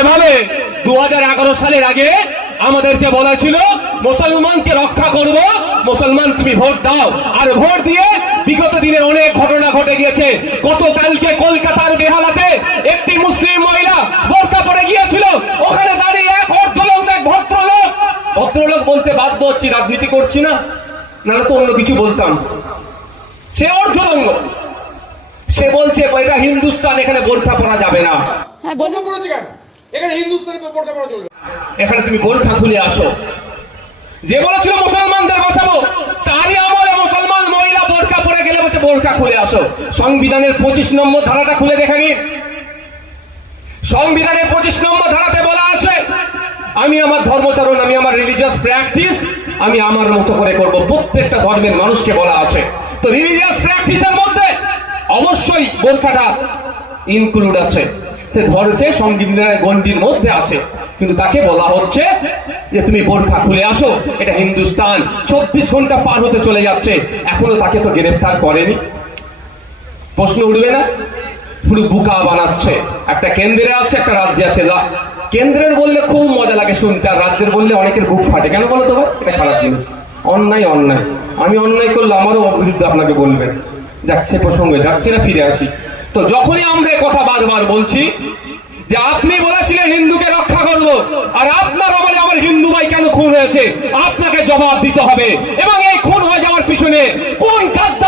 এভাবে দু হাজার এগারো সালের আগে আমাদেরকে বলা ছিল মুসলমানকে রক্ষা করব মুসলমান তুমি ভোট দাও। আর ভোট দিয়ে বিগত দিনে অনেক ঘটনা ঘটে গিয়েছে। গতকালকে কলকাতার বেহালাতে একটি মুসলিম মহিলা বোরকা পরে গিয়েছিল। ওখানে দাঁড়িয়ে এক অর্ধলোক এক ভদ্রলোক। ভদ্রলোক বলতে বাধ্য হচ্ছি রাজনীতি করছি না। নাহলে তো অন্য কিছু বলতাম। সে অর্ধলঙ্গ সে বলছে এটা হিন্দুস্তান এখানে বোরখা পরা যাবে না। হ্যাঁ বন্ধ বলুন করেছে কেন? এখানে হিন্দুস্তানি বোরকা পরা চলবে। এখানে তুমি বোরখা খুলে আসো। যে বলেছিল মুসলমানদের বাঁচাবো, তারই আমলে মুসলমান মহিলা বোরখা পরে গেলে বলছে, বোরখা খুলে আসো। সংবিধানের পঁচিশ নম্বর ধারাটা খুলে দেখে সংবিধানের পঁচিশ নম্বর ধারাতে বলা আছে, আমি আমার ধর্মচারণ, আমি আমার রিলিজিয়াস প্র্যাকটিস আমি আমার মতো করে করব। প্রত্যেকটা ধর্মের মানুষকে বলা আছে। তো রিলিজিয়াস প্র্যাকটিসের মধ্যে অবশ্যই বোরখাটা ইনক্লুড আছে। সে ধরছে সংবিধানের গণ্ডির মধ্যে আছে। কিন্তু তাকে বলা হচ্ছে যে, তুমি বোরখা খুলে আসো, এটা হিন্দুস্তান। চব্বিশ ঘণ্টা পার হতে চলে যাচ্ছে। এখনও তাকে তো গ্রেফতার করেনি। প্রশ্ন উঠবে না? পুরো বুকা বানাচ্ছে। একটা কেন্দ্রে আছে, একটা রাজ্যে আছে। কেন্দ্রের বললে খুব মজা লাগে শুনতে, আর রাজ্যের বললে অনেকের বুক ফাটে। কেন বলো তো ভাই? এটা খারাপ জিনিস। অন্যায় অন্যায়। আমি অন্যায় করলে আমারও বিরুদ্ধে আপনাকে বলবেন। যাক, সে প্রসঙ্গে যাচ্ছি না, ফিরে আসি। তো যখনই আমরা কথা বারবার বলছি, যে আপনি বলেছিলেন হিন্দুকে রক্ষা করব, আর আপনার আমলে আমার হিন্দু ভাই কেন খুন হয়েছে? আপনাকে জবাব দিতে হবে। এবং এই খুন হয়ে যাওয়ার পিছনে কোন কাদ্দারগুলো আছে যে